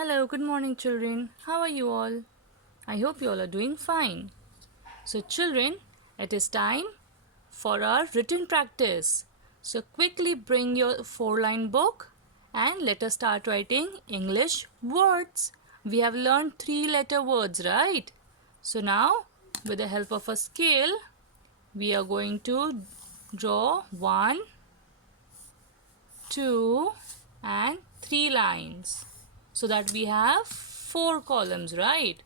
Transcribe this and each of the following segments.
Hello, good morning, children. How are you all? I hope you all are doing fine. So, children, it is time for our written practice. So, quickly bring your four-line book and let us start writing English words. We have learned three-letter words, right? So, now with the help of a scale, we are going to draw 1, 2, and 3 lines so that we have 4 columns, right?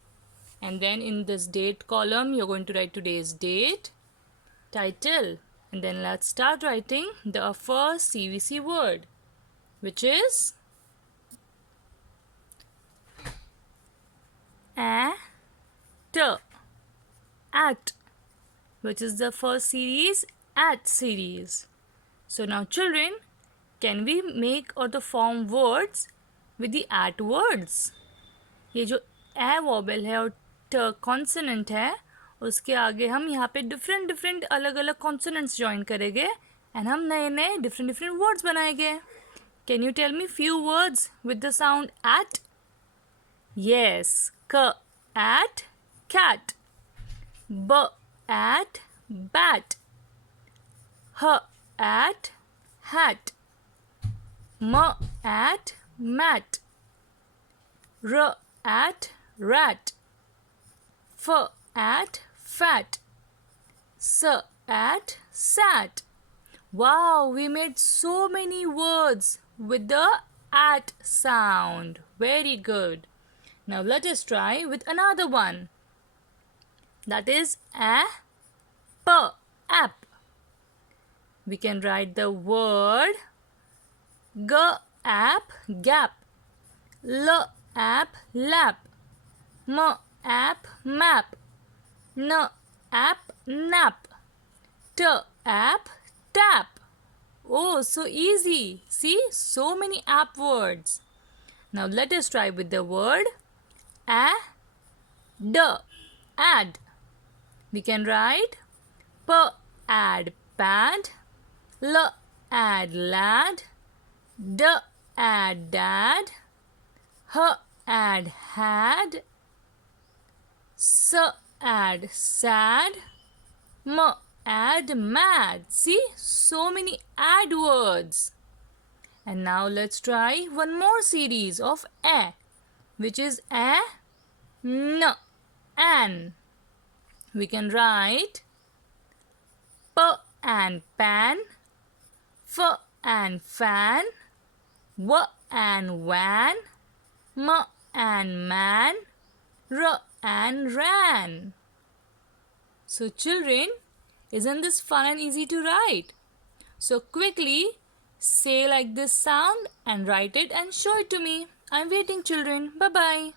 And then in this date column, you're going to write today's date, title, and then let's start writing the first CVC word, which is at, which is the first series, at series. So now children, can we make or the form words with the at words? ये जो ए vowel है और ट consonant है उसके आगे हम यहाँ पे डिफरेंट अलग अलग कॉन्सोनेंट्स ज्वाइन करेंगे एंड हम नए नए डिफरेंट वर्ड्स बनाएंगे. Can you tell me few words with the sound at? Yes, k at cat, b at bat, h at hat, m at mat, r at rat, f at fat, s at sat. Wow, we made so many words with the at sound. Very good. Now let us try with another one. That is app. We can write the word app gap, l app lap, m app map, n app nap, t app tap. Oh, so easy. See, so many app words. Now let us try with the word add. We can write p add pad, l add lad, d add dad, h add had, s add sad, m add mad. See, so many add words. And now let's try one more series of which is n, an. We can write p and pan, f and fan, w and van, m and man, r and ran. So children, isn't this fun and easy to write? So quickly say like this sound and write it and show it to me. I'm waiting, children. Bye-bye.